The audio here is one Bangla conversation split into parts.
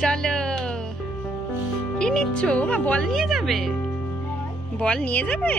চলো। কি নিচ্ছ? মা বল নিয়ে যাবে। বল নিয়ে যাবে?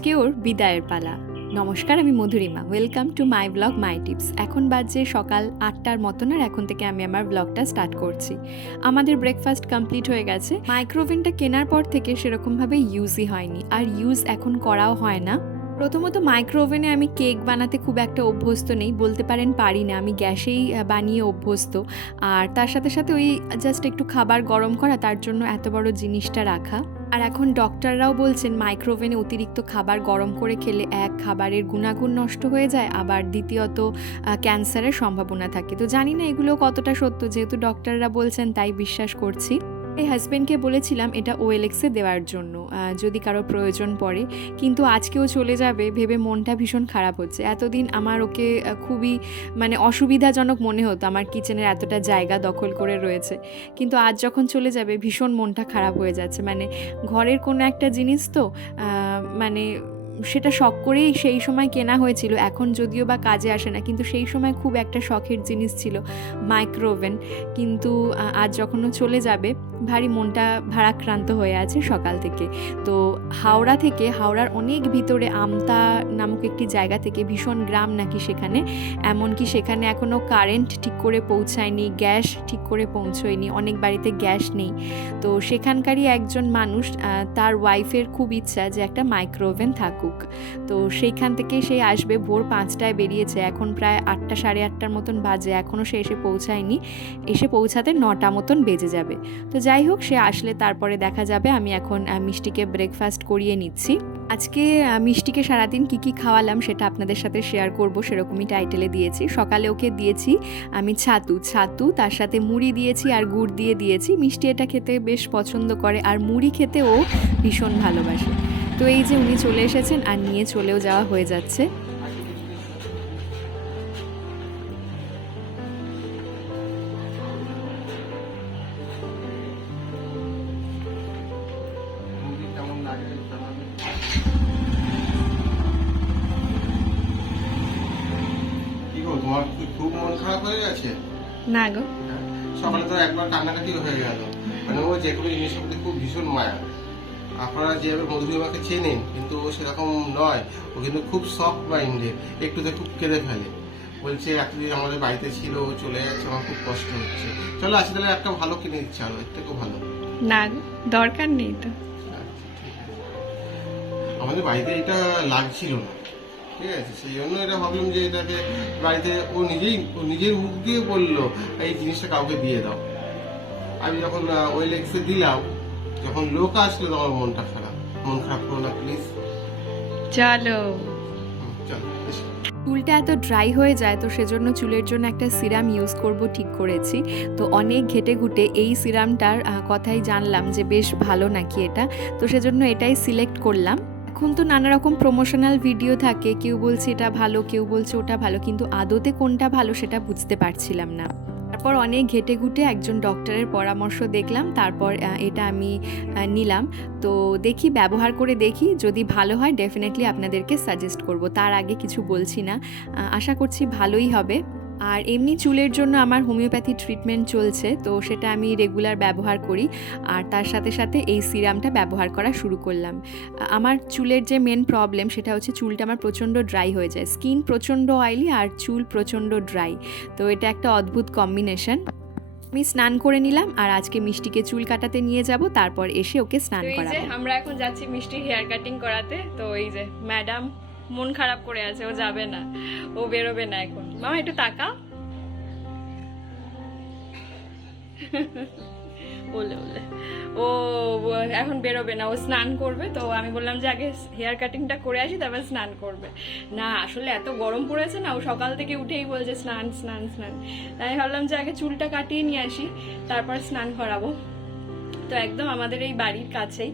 আজকে ওর বিদায়ের পালা। নমস্কার, আমি Madhurima. Welcome to my blog my tips এখন বাজে সকাল আটটার মতন আর এখন থেকে আমি আমার ব্লগটা স্টার্ট করছি। আমাদের ব্রেকফাস্ট কমপ্লিট হয়ে গেছে। মাইক্রোওভেনটা কেনার পর থেকে সেরকমভাবে ইউজই হয়নি। আর ইউজ এখন করাও হয় না। প্রথমত মাইক্রোওভেনে আমি কেক বানাতে খুব একটা অভ্যস্ত নেই। বলতে পারেন পারি না। আমি গ্যাসেই বানিয়ে অভ্যস্ত। আর তার সাথে সাথে ওই জাস্ট একটু খাবার গরম করা, তার জন্য এত বড় জিনিসটা রাখা। আর এখন ডক্টররাও বলছেন মাইক্রোওভেনে অতিরিক্ত খাবার গরম করে খেলে এক খাবারের গুণাগুণ নষ্ট হয়ে যায়, আবার দ্বিতীয়ত ক্যান্সারের সম্ভাবনা থাকে। তো জানি না এগুলো কতটা সত্য, যেহেতু ডক্টররা বলছেন তাই বিশ্বাস করছি। এই হাজব্যান্ডকে বলেছিলাম এটা ওএলএক্সে দেওয়ার জন্য যদি কারও প্রয়োজন পড়ে। কিন্তু আজকেও চলে যাবে, ভেবে মনটা ভীষণ খারাপ হচ্ছে। এতদিন আমার ওকে খুবই মানে অসুবিধাজনক মনে হতো, আমার কিচেনের এতটা জায়গা দখল করে রয়েছে। কিন্তু আজ যখন চলে যাবে, ভীষণ মনটা খারাপ হয়ে যাচ্ছে। মানে ঘরের কোনো একটা জিনিস তো মানে সেটা শখ করেই সেই সময় কেনা হয়েছিল। এখন যদিও বা কাজে আসে না, কিন্তু সেই সময় খুব একটা শখের জিনিস ছিল মাইক্রোওভেন কিন্তু আজ যখন চলে যাবে ভারী মনটা ভারাক্রান্ত হয়ে আছে সকাল থেকে। তো হাওড়া থেকে, হাওড়ার অনেক ভিতরে আমতা নামক একটি জায়গা থেকে ভীষণ গ্রাম নাকি সেখানে, এমনকি সেখানে এখনও কারেন্ট ঠিক করে পৌঁছায়নি গ্যাস ঠিক করে পৌঁছয়নি, অনেক বাড়িতে গ্যাস নেই। তো সেখানকারই একজন মানুষ তার ওয়াইফের খুব ইচ্ছা যে একটা মাইক্রোওভেন থাকুক। তো সেইখান থেকে সে আসবে, ভোর পাঁচটায় বেরিয়েছে, এখন প্রায় আটটা সাড়ে আটটার মতন বাজে এখনও সে এসে পৌঁছায়নি। এসে পৌঁছাতে নটা মতন বেজে যাবে। তো যাই হোক, সে আসলে তারপরে দেখা যাবে। আমি এখন মিষ্টিকে ব্রেকফাস্ট করিয়ে নিচ্ছি। আজকে মিষ্টিকে সারাদিন কি কি খাওয়ালাম সেটা আপনাদের সাথে শেয়ার করব, সেরকমই টাইটেলে দিয়েছি। সকালে ওকে দিয়েছি আমি ছাতু। ছাতু, তার সাথে মুড়ি দিয়েছি আর গুড় দিয়ে দিয়েছি। মিষ্টি এটা খেতে বেশ পছন্দ করে আর মুড়ি খেতে ও ভীষণ ভালোবাসে। তো এই যে উনি চলে এসেছেন আর নিয়ে চলেও যাওয়া হয়ে যাচ্ছে। হয়ে গেছে? না গো। সকালে তো একবার কান্নাকাটি হয়ে গেল। মানে ও যে কোনো জিনিসের প্রতি খুব ভীষণ মায়া। আপনারা যেভাবে মধুরিমাকে চেনেন কিন্তু ও সেরকম নয়। ও কিন্তু খুব সফট মাইন্ডেড একটুতে খুব কেঁদে ফেলে। বলছে এতদিন আমাদের বাড়িতে ছিল ও চলে যাচ্ছে আমার খুব কষ্ট হচ্ছে। চলো আজকে তাহলে একটা ভালো কিনে দিচ্ছে আরও এর থেকেও ভালো। না দরকার নেই তো। আমাদের বাড়িতে এটা লাগছিল না। ঠিক আছে? সেই জন্য এটা ভাবলাম যে এটাকে বাড়িতে ও নিজেই ও নিজের মুখ দিয়ে বলল এই জিনিসটা কাউকে দিয়ে দাও। আমি যখন ওই লেক্সে দিলাম যখন লোক আসলো তখন মনটা খারাপ। মন খারাপ করো না প্লিজ। চলো। চলো চুলটা এত ড্রাই হয়ে যায় তো সেজন্য চুলের জন্য একটা সিরাম ইউজ করব ঠিক করেছি। তো অনেক ঘেটে ঘুটে এই সিরামটার কথাই জানলাম যে বেশ ভালো নাকি এটা। তো সেজন্য এটাই সিলেক্ট করলাম। এখন তো নানা রকম প্রমোশনাল ভিডিও থাকে। কেউ বলছে এটা ভালো, কেউ বলছে ওটা ভালো, কিন্তু আদতে কোনটা ভালো সেটা বুঝতে পারছিলাম না। তারপর অনেক ঘেটে ঘুটে একজন ডক্টরের পরামর্শ দেখলাম, তারপর এটা আমি নিলাম। তো দেখি, ব্যবহার করে দেখি, যদি ভালো হয় ডেফিনেটলি আপনাদেরকে সাজেস্ট করব। তার আগে কিছু বলছি না। আশা করছি ভালোই হবে। আর এমনি চুলের জন্য আমার হোমিওপ্যাথি ট্রিটমেন্ট চলছে তো সেটা আমি রেগুলার ব্যবহার করি। আর তার সাথে সাথে এই সিরামটা ব্যবহার করা শুরু করলাম। আমার চুলের যে মেন প্রবলেম সেটা হচ্ছে চুলটা আমার প্রচণ্ড ড্রাই হয়ে যায়। স্কিন প্রচণ্ড অয়েলি আর চুল প্রচণ্ড ড্রাই তো এটা একটা অদ্ভুত কম্বিনেশন আমি স্নান করে নিলাম আর আজকে মিষ্টিকে চুল কাটাতে নিয়ে যাব তারপর এসে ওকে স্নান করাবো। আমরা এখন যাচ্ছি মিষ্টির হেয়ার কাটিং করাতে তো এই যে ম্যাডাম মন খারাপ করে আছে, ও যাবে না। ও বেরোবে না এখন। মামা, একটু তাকা ও ও এখন বেরোবে না, ও স্নান করবে, তো আমি বললাম যে আগে হেয়ার কাটিংটা করে আসি, তারপর স্নান করবে। না, আসলে এত গরম পড়েছে না, ও সকাল থেকে উঠেই বলছে স্নান স্নান স্নান। তাই ভাবলাম যে আগে চুলটা কাটিয়ে নিয়ে আসি, তারপর স্নান করাবো। তো একদম আমাদের এই বাড়ির কাছেই।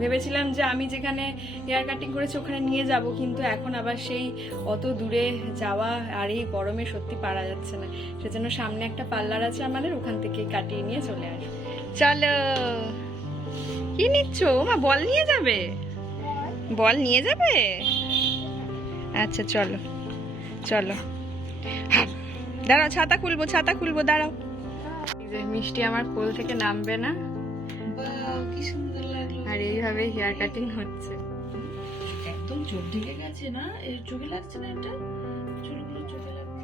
ভেবেছিলাম যে আমি যেখানে হেয়ার কাটিং করেছি ওখানে নিয়ে যাব, কিন্তু এখন আবার সেই অত দূরে যাওয়া আর এই গরমে সত্যি পারা যাচ্ছে না। সেজন্য সামনে একটা পার্লার আছে আমাদের, ওখান থেকেই কাটিয়ে নিয়ে চলে আসব। চলো। কি নিচ্ছ? মা বল নিয়ে যাবে। বল নিয়ে যাবে? আচ্ছা চলো। চলো। দাঁড়াও, ছাতা খুলবো ছাতা খুলবো, দাঁড়াও। যে মিষ্টি আমার কোল থেকে নামবে না। কি সুন্দর লাগল আর এইভাবে হেয়ার কাটিং হচ্ছে। একদম চোখ ঢেকে গেছে না? এর চোখে লাগছে না এটা? চুলগুলো চোখে লাগছে।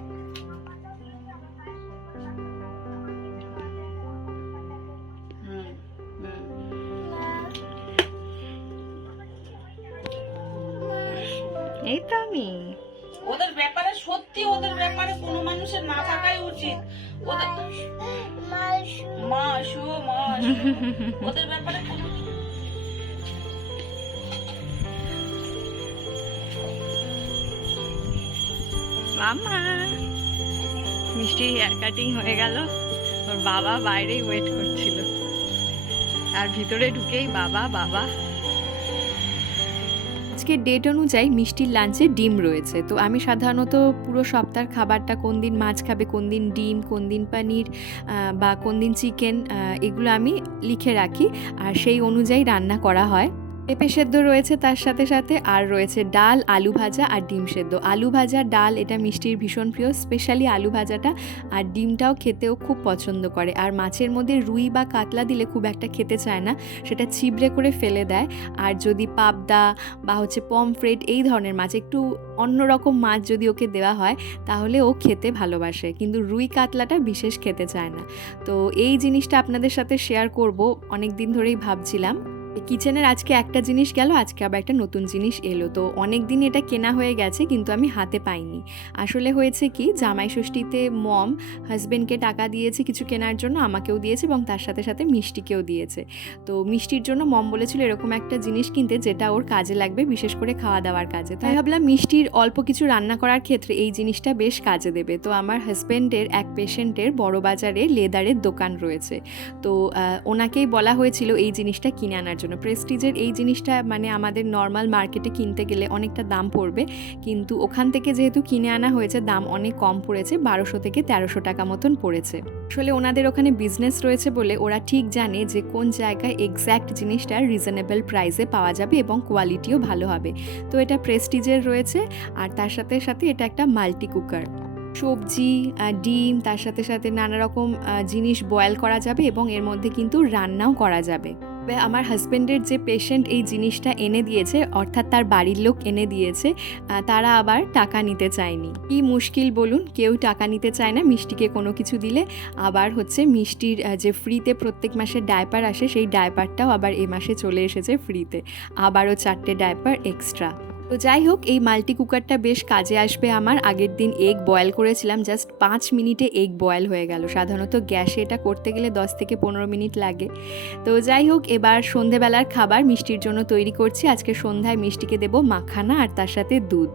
এই তো আমি। ওদের ব্যাপারে সত্যি ওদের ব্যাপারে কোনো মানুষের না থাকাই উচিত ওদের ওদের ব্যাপারে কোনো মামা মিষ্টির হেয়ার কাটিং হয়ে গেল। ওর বাবা বাইরেই ওয়েট করছিল। আর ভিতরে ঢুকেই বাবা বাবা। আজকের ডেট অনুযায়ী মিষ্টির লাঞ্চে ডিম রয়েছে। তো আমি সাধারণত পুরো সপ্তাহের খাবারটা কোন দিন মাছ খাবে, কোন দিন ডিম, কোন দিন পানির বা কোন দিন চিকেন এগুলো আমি লিখে রাখি। আর সেই অনুযায়ী রান্না করা হয়। পেঁপে সেদ্ধ রয়েছে তার সাথে সাথে আর রয়েছে ডাল, আলু ভাজা আর ডিম সেদ্ধ। আলু ভাজা, ডাল এটা মিষ্টির ভীষণ প্রিয় স্পেশালি আলু ভাজাটা। আর ডিমটাও খেতেও খুব পছন্দ করে। আর মাছের মধ্যে রুই বা কাতলা দিলে খুব একটা খেতে চায় না, সেটা ছিবড়ে করে ফেলে দেয়। আর যদি পাবদা বা হচ্ছে পমফ্রেট এই ধরনের মাছ, একটু অন্যরকম মাছ যদি ওকে দেওয়া হয়, তাহলে ও খেতে ভালোবাসে। কিন্তু রুই কাতলাটা বিশেষ খেতে চায় না। তো এই জিনিসটা আপনাদের সাথে শেয়ার করব। অনেক দিন ধরেই ভাবছিলাম। কিচেনের আজকে একটা জিনিস গেল, আজকে আবার একটা নতুন জিনিস এলো। তো অনেক দিন এটা কেনা হয়ে গেছে, কিন্তু আমি হাতে পাইনি। আসলে হয়েছে কি, জামাই ষষ্ঠীতে মম হাজবেন্ডকে টাকা দিয়েছে কিছু কেনার জন্য, আমাকেও দিয়েছে এবং তার সাথে সাথে মিষ্টিকেও দিয়েছে। তো মিষ্টির জন্য মম বলেছিল এরকম একটা জিনিস কিনতে, যেটা ওর কাজে লাগবে, বিশেষ করে খাওয়া দাওয়ার কাজে। তাই ভাবলাম মিষ্টির অল্প কিছু রান্না করার ক্ষেত্রে এই জিনিসটা বেশ কাজে দেবে। তো আমার হাজব্যান্ডের এক পেশেন্টের বড় বাজারে লেদারের দোকান রয়েছে। তো ওনাকেই বলা হয়েছিল এই জিনিসটা কিনে আনার জন্য। প্রেস্টিজের এই জিনিসটা মানে আমাদের নর্মাল মার্কেটে কিনতে গেলে অনেকটা দাম পড়বে। কিন্তু ওখান থেকে যেহেতু কিনে আনা হয়েছে, দাম অনেক কম পড়েছে, বারোশো থেকে তেরোশো টাকা মতন পড়েছে। আসলে ওনাদের ওখানে বিজনেস রয়েছে বলে ওরা ঠিক জানে যে কোন জায়গায় এক্স্যাক্ট জিনিসটা রিজনেবল প্রাইসে পাওয়া যাবে এবং কোয়ালিটিও ভালো হবে। তো এটা প্রেস্টিজের রয়েছে আর তার সাথে সাথে এটা একটা মাল্টি কুকার সবজি ডিম, তার সাথে সাথে নানা রকম জিনিস বয়েল করা যাবে এবং এর মধ্যে কিন্তু রান্নাও করা যাবে। আমার হাজব্যান্ডের যে পেশেন্ট এই জিনিসটা এনে দিয়েছে, অর্থাৎ তার বাড়ির লোক এনে দিয়েছে তারা আবার টাকা নিতে চায়নি। কি মুশকিল বলুন, কেউ টাকা নিতে চায় না, মিষ্টিকে কোনো কিছু দিলে। আবার হচ্ছে মিষ্টির যে ফ্রিতে প্রত্যেক মাসে ডায়পার আসে, সেই ডায়পারটাও আবার এ মাসে চলে এসেছে ফ্রিতে আবারও চারটে ডায়পার এক্সট্রা তো যাই হোক, এই মাল্টি কুকারটা বেশ কাজে আসবে আমার। আগের দিন এগ বয়েল করেছিলাম জাস্ট পাঁচ মিনিটে এগ বয়েল হয়ে গেল। সাধারণত গ্যাসে এটা করতে গেলে দশ থেকে পনেরো মিনিট লাগে। তো যাই হোক, এবার সন্ধেবেলার খাবার মিষ্টির জন্য তৈরি করছি। আজকে সন্ধ্যায় মিষ্টিকে দেবো মাখানা আর তার সাথে দুধ।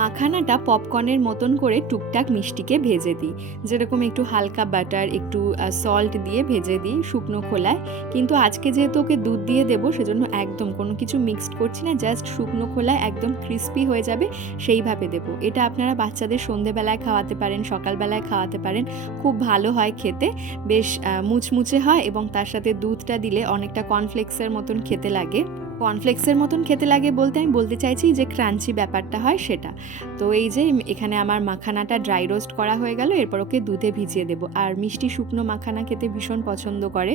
মাখানাটা পপকর্নের মতন করে টুকটাক মিষ্টিকে ভেজে দিই। যেরকম একটু হালকা বাটার একটু সল্ট দিয়ে ভেজে দিই শুকনো খোলায়। কিন্তু আজকে যেহেতু ওকে দুধ দিয়ে দেবো, সেজন্য একদম কোনো কিছু মিক্সড করছি না জাস্ট শুকনো খোলায় একদম ক্রিস্পি হয়ে যাবে, সেইভাবে দেবো। এটা আপনারা বাচ্চাদের সন্ধেবেলায় খাওয়াতে পারেন, সকালবেলায় খাওয়াতে পারেন, খুব ভালো হয় খেতে। বেশ মুচমুচে হয় এবং তার সাথে দুধটা দিলে অনেকটা কর্নফ্লেক্সের মতন খেতে লাগে। কর্নফ্লেক্সের মতন খেতে লাগে বলতে আমি বলতে চাইছি যে ক্রাঞ্চি ব্যাপারটা হয় সেটা। তো এই যে এখানে আমার মাখানাটা ড্রাই রোস্ট করা হয়ে গেল, এরপর ওকে দুধে ভিজিয়ে দেবো। আর মিষ্টি শুকনো মাখানা খেতে ভীষণ পছন্দ করে।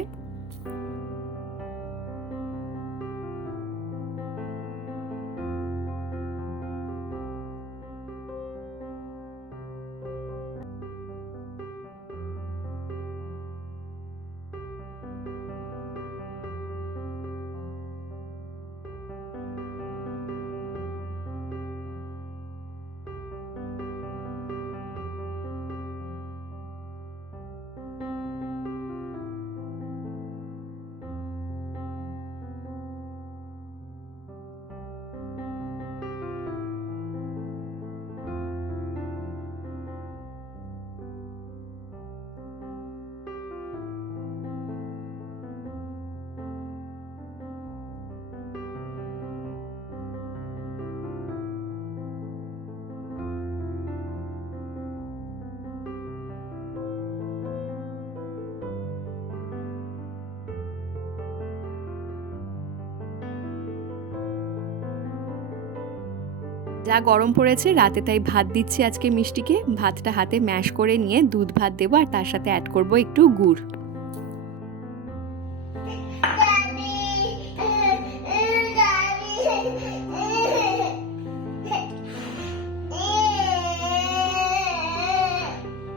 যা গরম পড়েছে, রাতে তাই ভাত দিচ্ছি আজকে মিষ্টিকে। ভাতটা হাতে ম্যাশ করে নিয়ে দুধ ভাত দেবো আর তার সাথে অ্যাড করব একটু গুড়।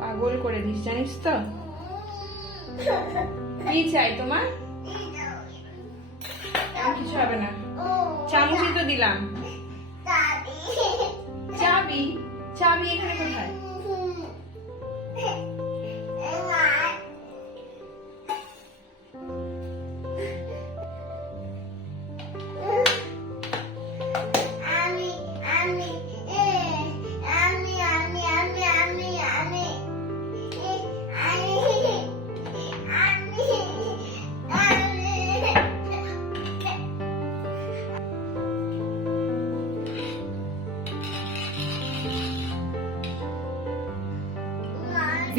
পাগল করে দিস, জানিস তো? কি চাই তোমার? কিছু হবে না। চামচই তো দিলাম। চাবি চাবি এখানে কোথায়